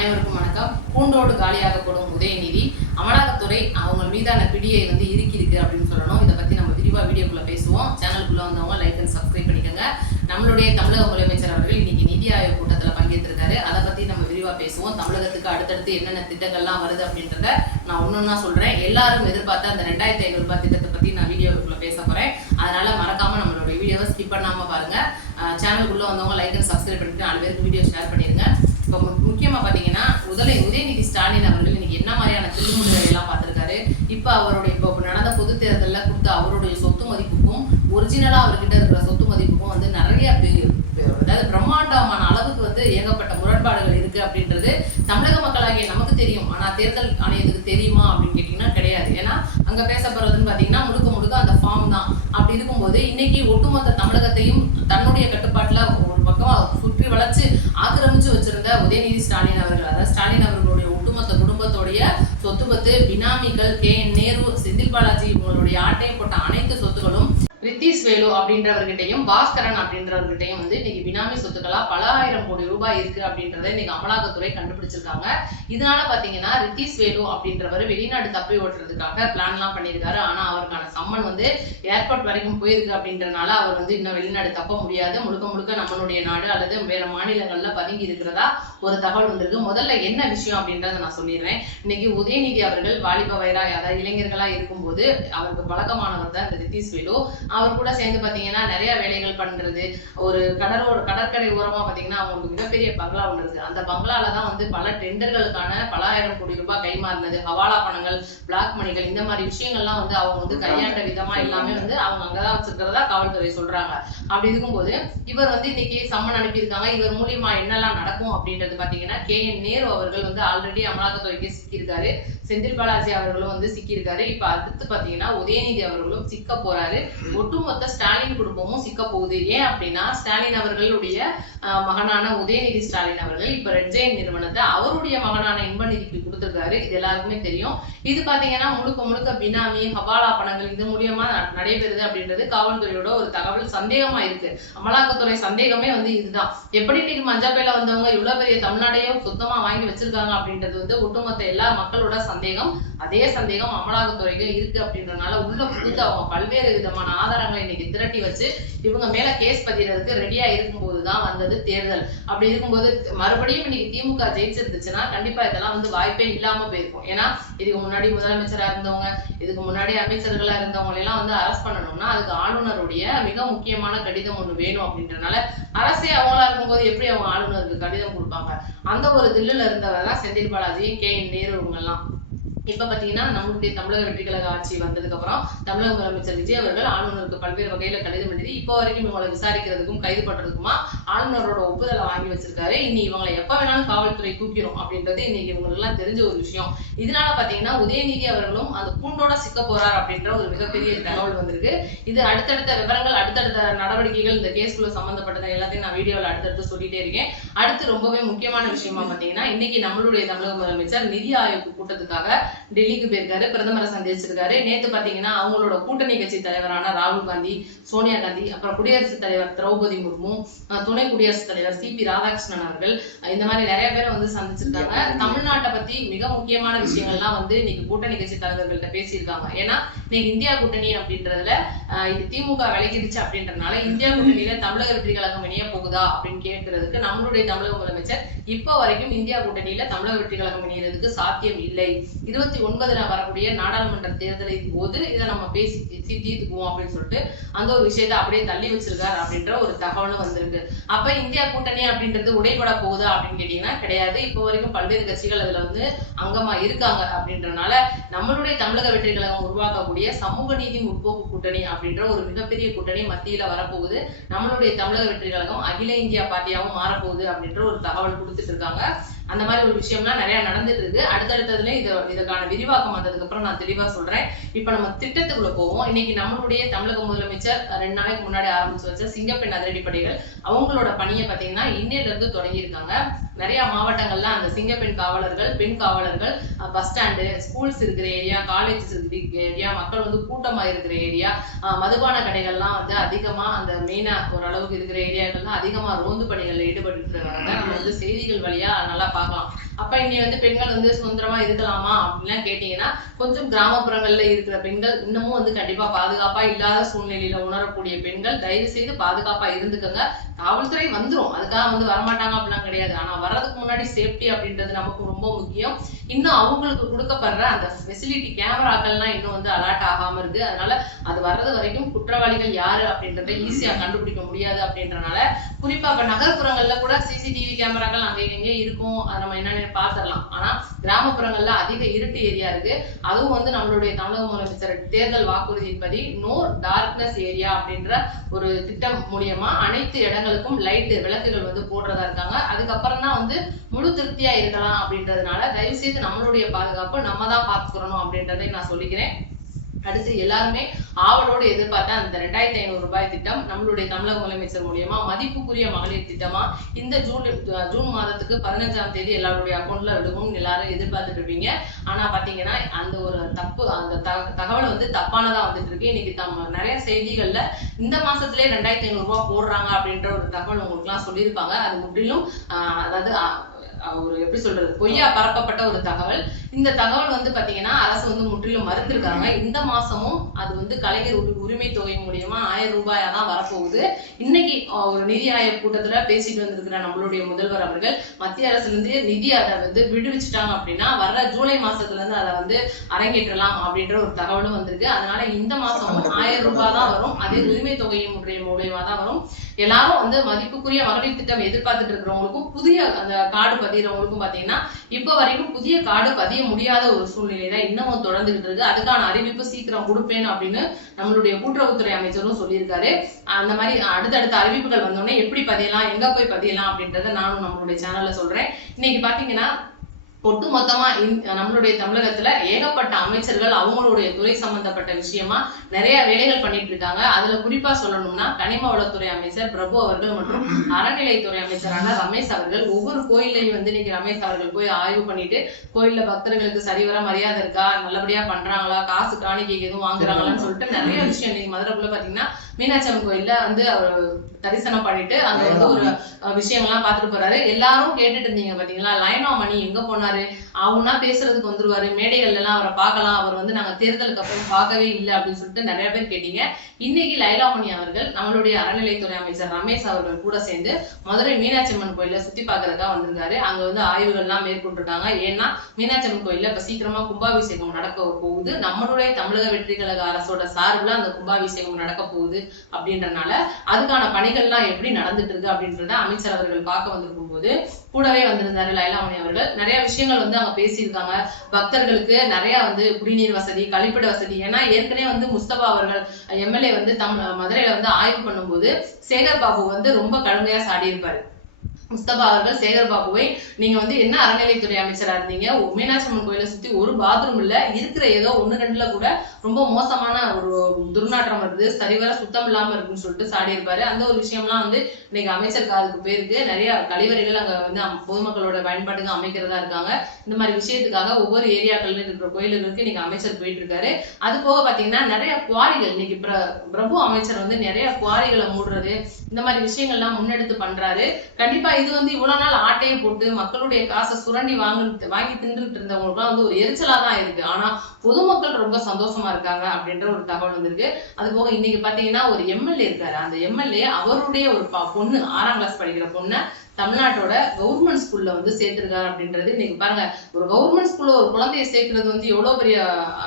அனைவருக்கும் வணக்கம். பூண்டோடு காலியாகப்படும் உதயநிதி அமலாக்கத்துறை அவங்க மீதான பிடியை இருக்கு அப்படின்னு சொல்லணும். இதை பத்தி நம்ம விரிவா வீடியோக்குள்ள பேசுவோம். சேனலுக்குள்ள வந்தவங்க லைக் அண்ட் சப்ஸ்கிரைப் பண்ணிக்கோங்க. நம்மளுடைய தமிழக முதலமைச்சர் அவர்கள் இன்னைக்கு நிதி ஆயோக் கூட்டத்தில் பங்கேற்றிருக்காரு. அதை பத்தி நம்ம விரிவா பேசுவோம். தமிழகத்துக்கு அடுத்தடுத்து என்னென்ன திட்டங்கள்லாம் வருது அப்படின்றத நான் ஒன்னொன்னா சொல்றேன். எல்லாரும் எதிர்பார்த்த அந்த 2500 ரூபாய் திட்டத்தை பத்தி நான் வீடியோக்குள்ள பேச போறேன். அதனால மறக்காம நம்மளுடைய வீடியோவை ஸ்கிப் பண்ணாம பாருங்க. சேனலுக்குள்ள வந்தவங்க லைக் அண்ட் சப்ஸ்கிரைப் பண்ணிட்டு 4 பேருக்கு வீடியோ ஷேர் பண்ணிருங்க. இப்போ முக்கியமா பாத்தீங்கன்னா உதயநிதி ஸ்டாலின் அவர்கள் இன்னைக்கு என்ன மாதிரியான திருமுறை எல்லாம் பார்த்திருக்காரு. இப்போ அவருடைய இப்போ நடந்த பொது தேர்தலில் கொடுத்த அவருடைய சொத்து மதிப்புக்கும் ஒரிஜினலா அவர்கிட்ட இருக்கிற சொத்து மதிப்புக்கும் நிறைய அதாவது பிரம்மாண்டமான அளவுக்கு ஏகப்பட்ட முரண்பாடுகள் இருக்கு அப்படின்றது தமிழக மக்களாகிய நமக்கு தெரியும். ஆனா தேர்தல் ஆணையத்துக்கு தெரியுமா அப்படின்னு கேட்டீங்கன்னா கிடையாது. ஏன்னா அங்க பேசப்படுறதுன்னு பாத்தீங்கன்னா முழுக்க அந்த ஃபார்ம் தான். அப்படி இருக்கும்போது இன்னைக்கு ஒட்டுமொத்த தமிழகத்தையும் தன்னுடைய கட்டுப்பாட்டுல ஒரு பக்கமா சுற்றி வளைச்சு ஆக்கிரமிச்சு வச்சிருந்த உதயநிதி ஸ்டாலின் அவர்கள், அதாவது ஸ்டாலின் அவர்களுடைய ஒட்டுமொத்த குடும்பத்தோடைய சொத்து பத்து பினாமிகள் KN நேரு, செந்தில் பாலாஜி இவங்களுடைய ஆட்டையை போட்ட அனைத்து சொத்துக்களும் ரித்தீஷ் வேலு அப்படின்றவர்கிட்டையும் பாஸ்கரன் அப்படின்றவர்கிட்டையும் இன்னைக்கு பினாமி சொத்துக்களா பல ஆயிரம் கோடி ரூபாய் இருக்கு அப்படின்றத இன்னைக்கு அமலாக்கத்துறை கண்டுபிடிச்சிருக்காங்க. இதனால பாத்தீங்கன்னா ரித்தீஷ் வேலு அப்படின்றவர் வெளிநாடு தப்பி ஓட்டுறதுக்காக பிளான் எல்லாம் பண்ணியிருக்காரு. ஆனா அவருக்கான சம்மன் ஏர்போர்ட் வரைக்கும் போயிருக்கு அப்படின்றனால அவர் இன்னும் வெளிநாடு தப்ப முடியாது. முழுக்க நம்மளுடைய நாடு அல்லது வேற மாநிலங்கள்ல பதுங்கி இருக்கிறதா ஒரு தகவல் வந்திருக்கு. முதல்ல என்ன விஷயம் அப்படின்றத நான் சொல்லிடுறேன். இன்னைக்கு உதயநிதி அவர்கள் வாலிப வயதா அதாவது இளைஞர்களா இருக்கும்போது அவருக்கு பழக்கமானவர் தான் இந்த ரித்தீஷ் வேலு. அவர் கூட சேர்ந்து பாத்தீங்கன்னா நிறைய வேலைகள் பண்றது. ஒரு கடற்கரை ஓரமா பாத்தீங்கன்னா அவங்களுக்கு மிகப்பெரிய பங்களா ஒன்று இருக்கு. அந்த பங்களால தான் பல டெண்டர்களுக்கான பல ஆயிரம் கோடி ரூபாய் கைமாறினது, ஹவாலா பணங்கள், பிளாக் மணிகள், இந்த மாதிரி விஷயங்கள்லாம் அவங்க கையாண்ட விதமா எல்லாமே அவங்க அங்கதான் வச்சிருக்கிறதா காவல்துறை சொல்றாங்க. அப்படி இருக்கும்போது இவர் இன்னைக்கு சம்மன் அனுப்பியிருக்காங்க. இவர் மூலியமா என்னெல்லாம் நடக்கும் அப்படின்றது பாத்தீங்கன்னா KN நேரு அவர்கள் ஆல்ரெடி அமலாக்கத்துறைக்கு சிக்கியிருக்காரு. செந்தில் பாலாஜி அவர்களும் சிக்கியிருக்காரு. இப்ப அடுத்து பாத்தீங்கன்னா உதயநிதி அவர்களும் சிக்க போறாரு. ஒட்டுமொத்த ஸ்டாலின் குடும்பமும் சிக்க போகுது. ஏன் அப்படின்னா ஸ்டாலின் அவர்களுடைய மகனான உதயநிதி ஸ்டாலின் அவர்கள் இப்ப ரெட் ஜெயின் நிறுவனத்தை அவருடைய மகனான இன்பநிதிக்கு கொடுத்திருக்காரு. இது எல்லாருக்குமே தெரியும். இது பாத்தீங்கன்னா முழுக்க பினாமி, ஹவாலா பணங்கள் இது மூலியமா நடைபெறுது அப்படின்றது காவல்துறையோட ஒரு தகவல் சந்தேகமா இருக்கு. அமலாக்கத்துறை சந்தேகமே இதுதான். எப்படி இன்னைக்கு மஞ்சப்பையில வந்தவங்க இவ்வளவு பெரிய தமிழ்நாடையும் சுத்தமா வாங்கி வச்சிருக்காங்க அப்படின்றது ஒட்டுமொத்த எல்லா மக்களோட சந்தேகம். அதே சந்தேகம் அமலாக்கத்துறைக்கு இருக்கு அப்படின்றனால உள்ள புகுந்து அவங்க பல்வேறு விதமான ஆதாரங்களை இன்னைக்கு திரட்டி வச்சு இவங்க மேல கேஸ் பதிறதுக்கு ரெடியா இருக்கும்போதுதான் வந்தது தேர்தல். அப்படி இருக்கும்போது மறுபடியும் இன்னைக்கு திமுக ஜெயிச்சிருந்துச்சுன்னா கண்டிப்பா இதெல்லாம் வாய்ப்பே இல்லாம போயிருக்கும். ஏன்னா இதுக்கு முன்னாடி முதலமைச்சரா இருந்தவங்க, இதுக்கு முன்னாடி அமைச்சர்களா இருந்தவங்க எல்லாம் அரெஸ்ட் பண்ணணும்னா அதுக்கு ஆளுநருடைய மிக முக்கியமான கடிதம் ஒண்ணு வேணும் அப்படின்றனால அரசே அவங்களா இருக்கும்போது எப்படி அவங்க ஆளுநருக்கு கடிதம் கொடுப்பாங்க? அந்த ஒரு தில்லுல இருந்தவர் தான் செந்தில் பாலாஜி, KN நேரு இவங்க எல்லாம். இப்ப பாத்தீங்கன்னா நம்மளுடைய தமிழக வெற்றி கழக ஆட்சி வந்ததுக்கு அப்புறம் தமிழக முதலமைச்சர் விஜய் அவர்கள் ஆளுநருக்கு பல்வேறு வகையில கடிதம் எழுதி இப்போ வரைக்கும் இவங்களை விசாரிக்கிறதுக்கும் கைது பண்றதுக்குமா ஆளுநரோட ஒப்புதலை வாங்கி வச்சிருக்காரு. இனி இவங்களை எப்ப வேணாலும் காவல்துறை தூக்கிடும் அப்படின்றது இன்னைக்கு இவங்களுக்கு எல்லாம் தெரிஞ்ச ஒரு விஷயம். இதனால பாத்தீங்கன்னா உதயநிதி அவர்களும் அந்த பூண்டோட சிக்க போறார் அப்படின்ற ஒரு மிகப்பெரிய தகவல் வந்திருக்கு. இது அடுத்தடுத்த விவரங்கள், அடுத்தடுத்த நடவடிக்கைகள் இந்த கேஸ்குள்ள சம்பந்தப்பட்டது எல்லாத்தையும் நான் வீடியோல அடுத்தடுத்து சொல்லிட்டே இருக்கேன். அடுத்து ரொம்பவே முக்கியமான விஷயமா பாத்தீங்கன்னா இன்னைக்கு நம்மளுடைய தமிழக முதலமைச்சர் நிதி ஆயோக் கூட்டத்துக்காக டெல்லிக்கு போயிருக்காரு. பிரதமரை சந்திச்சிருக்காரு. நேத்து பாத்தீங்கன்னா அவங்களோட கூட்டணி கட்சி தலைவரான ராகுல் காந்தி, சோனியா காந்தி, அப்புறம் குடியரசுத் தலைவர் திரௌபதி முர்மு, துணை குடியரசுத் தலைவர் CP ராதாகிருஷ்ணன் அவர்கள், இந்த மாதிரி நிறைய பேரை சந்திச்சிருக்காங்க. தமிழ்நாட்டை பத்தி மிக முக்கியமான விஷயங்கள்லாம் இன்னைக்கு கூட்டணி கட்சி தலைவர்கள்ட்ட பேசியிருக்காங்க. ஏன்னா இன்னைக்கு இந்தியா கூட்டணி அப்படின்றதுல இது திமுக விலகிடுச்சு அப்படின்றதுனால இந்தியா கூட்டணியில தமிழக வெற்றி கழகம் இணைய போகுதா அப்படின்னு கேட்கறதுக்கு நம்மளுடைய தமிழக முதலமைச்சர் இப்போ வரைக்கும் இந்தியா கூட்டணியில தமிழக வெற்றி கழகம் இணையறதுக்கு சாத்தியம் இல்லை. 29 வரக்கூடிய நாடாளுமன்ற தேர்தலை போது இதை நம்ம பேசி தீர்த்துக்குவோம் அப்படின்னு சொல்லிட்டு அந்த ஒரு விஷயத்தை அப்படியே தள்ளி வச்சிருக்காரு அப்படின்ற ஒரு தகவலும் வந்திருக்கு. அப்ப இந்தியா கூட்டணி அப்படின்றது உடைபட போகுதா அப்படின்னு கேட்டீங்கன்னா கிடையாது. இப்போ வரைக்கும் பல்வேறு கட்சிகள் அதுல அங்கமா இருக்காங்க. அப்படின்றனால நம்மளுடைய தமிழக வெற்றி கழகம் உருவாக்கக்கூடிய சமூக நீதி முற்போக்கு கூட்டணி அப்படின்ற ஒரு மிகப்பெரிய கூட்டணி மத்தியில வரப்போகுது. நம்மளுடைய தமிழக வெற்றி கழகம் அகில இந்தியா பார்ட்டியாவும் மாறப்போகுது அப்படின்ற ஒரு தகவல் கொடுத்துட்டு இருக்காங்க. அந்த மாதிரி ஒரு விஷயம்லாம் நிறைய நடந்துட்டு இருக்கு. அடுத்தடுத்ததுல இதற்கான விரிவாக்கம் வந்ததுக்கு அப்புறம் நான் தெளிவா சொல்றேன். இப்ப நம்ம திட்டத்துக்குள்ள போவோம். இன்னைக்கு நம்மளுடைய தமிழக முதலமைச்சர் 2 நாளைக்கு முன்னாடி ஆரம்பிச்சு வச்ச சிங்கப்பெண் அதிரடிப்படைகள் அவங்களோட பணியை பாத்தீங்கன்னா இன்னையில இருந்து தொடங்கி இருக்காங்க. நிறைய மாவட்டங்கள்ல அந்த சிங்கப்பெண் காவலர்கள், பெண் காவலர்கள் பஸ் ஸ்டாண்டு, ஸ்கூல்ஸ் இருக்கிற ஏரியா, காலேஜஸ் இருக்கிற ஏரியா, மக்கள் கூட்டமா இருக்கிற ஏரியா, மதுபான கடைகள்லாம் அதிகமா அந்த மெயினா ஓரளவுக்கு இருக்கிற ஏரியாக்கள்லாம் அதிகமா ரோந்து பணிகள்ல ஈடுபட்டு இருக்காங்க. நம்ம செய்திகள் வழியா நல்லா பார்க்கலாம். அப்ப அப்ப இனி வந்து பெண்கள் வந்து சுதந்திரமா இருக்கலாமா அப்படின்லாம் கேட்டீங்கன்னா கொஞ்சம் கிராமப்புறங்கள்ல இருக்கிற பெண்கள் இன்னமும் வந்து கண்டிப்பா பாதுகாப்பா இல்லாத சூழ்நிலையில உணரக்கூடிய பெண்கள் தயவு செய்து பாதுகாப்பா இருந்துக்கங்க. காவல்துறை வந்துரும், அதுக்காக வந்து வரமாட்டாங்க அப்படிலாம் கிடையாது. ஆனா வர்றதுக்கு முன்னாடி சேஃப்டி அப்படின்றது நமக்கு ரொம்ப முக்கியம். இன்னும் அவங்களுக்கு கொடுக்கப்படுற அந்த ஃபெசிலிட்டி கேமராக்கள்லாம் இன்னும் வந்து அலர்ட் ஆகாம இருக்கு. அதனால அது வர்றது வரைக்கும் குற்றவாளிகள் யாரு அப்படின்றத ஈஸியா கண்டுபிடிக்க முடியாது. அப்படின்றனால குறிப்பா இப்ப நகர்ப்புறங்கள்ல கூட சிசிடிவி கேமராக்கள் அங்க எங்கே இருக்கும், அதை நம்ம என்னன்னு பாத்திரலாம். ஆனா கிராமப்புறங்கள்ல அதிக இருட்டு ஏரியா இருக்கு. அதுவும் வந்து நம்மளுடைய தமிழக முதலமைச்சர் தேர்தல் வாக்குறுதியின்படி நோ டார்க்னஸ் ஏரியா அப்படின்ற ஒரு திட்டம் மூலியமா அனைத்து இடங்களுக்கும் லைட் விளக்குகள் வந்து போடுறதா இருக்காங்க. அதுக்கப்புறம் தான் வந்து முழு திருப்தியா இருக்கலாம். அப்படின்றதுனால தயவு செய்து நம்மளுடைய பாதுகாப்பு நம்ம தான் பாத்துக்கிறோம் அப்படின்றதை நான் சொல்லிக்கிறேன். அடுத்து எல்லாருமே ஆவலோடு எதிர்பார்த்த அந்த 2500 ரூபாய் திட்டம் நம்மளுடைய தமிழக முதலமைச்சர் மூலியமா மதிப்புக்குரிய மகளிர் திட்டமா இந்த ஜூன் மாதத்துக்கு 15ஆம் தேதி எல்லாருடைய அக்கௌண்ட்ல விடுவோம் எல்லாரும் எதிர்பார்த்துட்டு இருப்பீங்க. ஆனா பாத்தீங்கன்னா அந்த ஒரு தப்பு, அந்த தகவல் வந்து தப்பானதா வந்துட்டு இருக்கு. இன்னைக்கு நிறைய செய்திகள்ல இந்த மாசத்திலே 2500 ரூபாய் போடுறாங்க அப்படின்ற ஒரு தகவல் உங்களுக்கு எல்லாம் சொல்லியிருப்பாங்க. அது முற்றிலும் அதாவது ஒரு எப்படி சொல்றது, பொய்யா பரப்பப்பட்ட ஒரு தகவல். இந்த தகவல் வந்து பாத்தீங்கன்னா அரசு வந்து முற்றிலும் மறுத்திருக்காங்க. இந்த மாசமும் அது வந்து கலைஞர் உரிமை தொகை மூலியமா 1000 ரூபாயா தான் வரப்போகுது. இன்னைக்கு ஒரு நிதி ஆயோக் கூட்டத்துல பேசிட்டு வந்திருக்கிற நம்மளுடைய முதல்வர் அவர்கள் மத்திய அரசுல இருந்து நிதி அதை வந்து விடுவிச்சுட்டாங்க அப்படின்னா வர்ற ஜூலை மாசத்துல இருந்து அதை வந்து அரங்கேற்றலாம் அப்படின்ற ஒரு தகவலும் வந்திருக்கு. அதனால இந்த மாசமும் 1000 ரூபாய் தான் வரும். அதே உரிமை தொகையின் மூலியமா தான் வரும். எல்லாரும் வந்து மதிப்புக்குரிய மகளிர் திட்டம் எதிர்பார்த்துட்டு இருக்கிறவங்களுக்கும் புதிய அந்த கார்டு பதிகிறவங்களுக்கும் பாத்தீங்கன்னா இப்ப வரைக்கும் புதிய கார்டு பதிய முடியாத ஒரு சூழ்நிலை தான் இன்னமும் தொடர்ந்துகிட்டு இருக்கு. அதுக்கான அறிவிப்பு சீக்கிரம் கொடுப்பேன் அப்படின்னு நம்மளுடைய கூட்டுறவுத்துறை அமைச்சரும் சொல்லியிருக்காரு. அந்த மாதிரி அடுத்தடுத்த அறிவிப்புகள் வந்தோடனே எப்படி பதியலாம், எங்க போய் பதியலாம் அப்படின்றத நானும் நம்மளுடைய சேனல்ல சொல்றேன். இன்னைக்கு பாத்தீங்கன்னா ஒட்டு மொத்தமா நம்மளுடைய தமிழகத்துல ஏகப்பட்ட அமைச்சர்கள் அவங்களுடைய துறை சம்பந்தப்பட்ட விஷயமா நிறைய வேலைகள் பண்ணிட்டு இருக்காங்க. அதுல குறிப்பா சொல்லணும்னா கனிம வளத்துறை அமைச்சர் பிரபு அவர்கள் மற்றும் அறநிலைத்துறை அமைச்சரான ரமேஷ் அவர்கள் ஒவ்வொரு கோயிலையும் வந்து இன்னைக்கு ரமேஷ் அவர்கள் போய் ஆய்வு பண்ணிட்டு கோயில்ல பக்தர்களுக்கு சரிவர மரியாதை இருக்கா, நல்லபடியா பண்றாங்களா, காசு காணிக்கைக்கு எதுவும் வாங்குறாங்களான்னு சொல்லிட்டு நிறைய விஷயம். இன்னைக்கு மதுரைக்குள்ள பாத்தீங்கன்னா மீனாட்சி அம்மன் கோயில்ல வந்து அவர் தரிசனம் பண்ணிட்டு அங்க வந்து ஒரு விஷயங்கள்லாம் பார்த்துட்டு போறாரு. எல்லாரும் கேட்டுட்டு இருந்தீங்க பாத்தீங்களா, லைனா மணி எங்க போனாரு, அவனா பேசுறதுக்கு வந்துருவாரு, மேடைகள்ல எல்லாம் அவரை பார்க்கலாம், அவர் வந்து நாங்க தேர்தலுக்கு அப்புறம் பார்க்கவே இல்லை அப்படின்னு சொல்லிட்டு நிறைய பேர் கேட்டீங்க. இன்னைக்கு லைலாமணி அவர்கள் நம்மளுடைய அறநிலைத்துறை அமைச்சர் ரமேஷ் அவர்கள் கூட சேர்ந்து மதுரை மீனாட்சி அம்மன் கோயில சுத்தி பார்க்கறதுக்காக வந்திருக்காரு. அங்க வந்து ஆய்வுகள் எல்லாம் மேற்கொண்டிருக்காங்க. ஏன்னா மீனாட்சி அம்மன் கோயில்ல இப்ப சீக்கிரமா கும்பாபிஷேகம் நடக்க போகுது. நம்மளுடைய தமிழக வெற்றி கழக அரசோட சார்பில் அந்த கும்பாபிஷேகம் நடக்க போகுது அப்படின்றனால அதுக்கான பணிகள்லாம் எப்படி நடந்துட்டு இருக்கு அப்படின்றத அமைச்சர் அவர்கள் பார்க்க வந்திருக்கும் போது கூடவே வந்திருந்தாரு லைலாமணி அவர்கள். நிறைய விஷயங்கள் வந்து அங்க பேசியிருக்காங்க. பக்தர்களுக்கு நிறைய வந்து குடிநீர் வசதி, கழிப்பிட வசதி. ஏன்னா ஏற்கனவே வந்து முஸ்தபா அவர்கள் எம்எல்ஏ வந்து மதுரையில வந்து ஆய்வு பண்ணும்போது சேகர் பாபு வந்து ரொம்ப கடுமையா சாடி இருப்பாரு. முஸ்தபா அவர்கள் சேகர் பாபுவை நீங்க வந்து என்ன அறநிலைத்துறை அமைச்சரா இருந்தீங்க, மீனாட்சி அம்மன் கோயிலை சுத்தி ஒரு பாத்ரூம் இல்ல, இருக்கிற ஏதோ 1-2ல கூட ரொம்ப மோசமான ஒரு துர்நாற்றம் வருது, சரிவர சுத்தம் இல்லாம இருக்குன்னு சொல்லிட்டு சாடி இருப்பாரு. அந்த ஒரு விஷயம்லாம் வந்து இன்னைக்கு அமைச்சர் காதுக்கு போயிருக்கு. நிறைய கழிவறைகள் அங்க வந்து பொதுமக்களோட பயன்பாட்டுக்கு அமைக்கிறதா இருக்காங்க. இந்த மாதிரி விஷயத்துக்காக ஒவ்வொரு ஏரியாக்கள்ல இருக்கிற கோயில்களுக்கு இன்னைக்கு அமைச்சர் போயிட்டு இருக்காரு. அது போக பாத்தீங்கன்னா நிறைய குவாரிகள் இன்னைக்கு பிரபு அமைச்சர் வந்து நிறைய குவாரிகளை மூடுறது, இந்த மாதிரி விஷயங்கள்லாம் முன்னெடுத்து பண்றாரு. கண்டிப்பா இது வந்து இவ்வளவு நாள் ஆட்டையை போட்டு மக்களுடைய காசை சுரண்டி வாங்கி தின்றுட்டு இருந்தவங்களுக்கு வந்து ஒரு எரிச்சலா தான் இருக்கு. ஆனா பொதுமக்கள் ரொம்ப சந்தோஷமா இருக்காங்க அப்படின்ற ஒரு தகவல் வந்திருக்கு. அது போக இன்னைக்கு பாத்தீங்கன்னா ஒரு எம்எல்ஏ இருக்காரு. அந்த எம்எல்ஏ அவருடைய ஒரு பொண்ணு 6ஆம் கிளாஸ் படிக்கிற பொண்ணை தமிழ்நாட்டோட கவர்மெண்ட் ஸ்கூல்ல வந்து சேர்த்திருக்காரு அப்படின்றது இன்னைக்கு பாருங்க. ஒரு கவர்மெண்ட் ஸ்கூல்ல ஒரு குழந்தைய சேர்க்கிறது வந்து எவ்வளவு பெரிய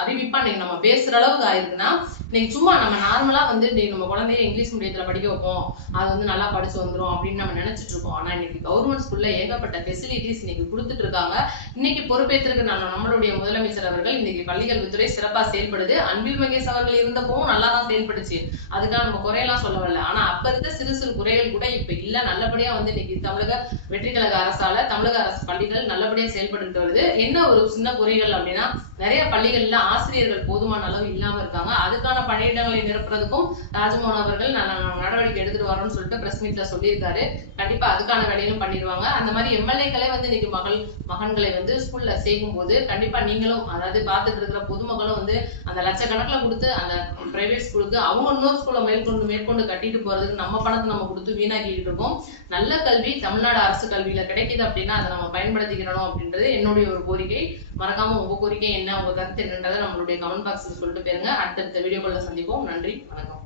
அறிவிப்பா இன்னைக்கு நம்ம பேசுற அளவுக்கு ஆயிருக்குன்னா, இன்னைக்கு சும்மா நம்ம நார்மலா வந்து இன்னைக்கு நம்ம குழந்தைய இங்கிலீஷ் மீடியத்துல படிக்க வைப்போம், அது வந்து நல்லா படிச்சு வந்துரும் அப்படின்னு நம்ம நினைச்சிட்டு இருக்கோம். ஆனா இன்னைக்கு கவர்மெண்ட் ஸ்கூல்ல ஏகப்பட்ட ஃபெசிலிட்டிஸ் இன்னைக்கு கொடுத்துட்டு இருக்காங்க. இன்னைக்கு பொறுப்பேற்றிருக்க நம்மளுடைய முதலமைச்சர் அவர்கள் இன்னைக்கு பள்ளிக்கல்வித்துறை சிறப்பா செயல்படுது. அன்பில் மகேஷ் அவர்கள் இருந்தப்பவும் நல்லா தான் செயல்படுச்சு, அதுக்காக நம்ம குறையெல்லாம் சொல்ல வரல. ஆனா அப்ப இருக்க சிறு சிறு குறைகள் கூட இப்ப இல்ல. நல்லபடியா வந்து இன்னைக்கு தமிழக வெற்றி கழக அரசால தமிழக அரசு பள்ளிகள் நல்லபடியா செயல்பட்டு வருது. என்ன ஒரு சின்ன குறைகள் அப்படின்னா நிறைய பள்ளிகள்ல ஆசிரியர்கள் போதுமான அளவு இல்லாம இருக்காங்க. அதுக்கான அதுக்குண்டான பணியிடங்களை நிரப்புறதுக்கும் ராஜ்மோகன் அவர்கள் நடவடிக்கை எடுத்துட்டு வரோம்னு சொல்லிட்டு பிரஸ் மீட்ல சொல்லியிருக்காரு. கண்டிப்பா அதுக்கான வேலையிலும் பண்ணிடுவாங்க. அந்த மாதிரி எம்எல்ஏக்களே வந்து இன்னைக்கு மகன்களை வந்து ஸ்கூல்ல சேர்க்கும் போது கண்டிப்பா நீங்களும், அதாவது பார்த்துட்டு இருக்கிற பொதுமக்களும் வந்து அந்த லட்சக்கணக்கில் கொடுத்து அந்த பிரைவேட் ஸ்கூலுக்கு அவங்க இன்னொரு ஸ்கூலை மேற்கொண்டு கட்டிட்டு போறதுக்கு நம்ம பணத்தை நம்ம கொடுத்து வீணாக்கிட்டு இருக்கோம். நல்ல கல்வி தமிழ்நாடு அரசு கல்வியில கிடைக்குது அப்படின்னா அதை நம்ம பயன்படுத்திக்கிறோம் அப்படின்றது என்னுடைய ஒரு கோரிக்கை. மறக்காம உங்க கோரிக்கை என்ன, உங்க கருத்து என்னன்றதை நம்மளுடைய கமெண்ட் பாக்ஸ்ல சொல்லிட்டு போயிருங்க. அடுத்தடுத்த வீடியோக்குள்ள சந்திப்போம். நன்றி, வணக்கம்.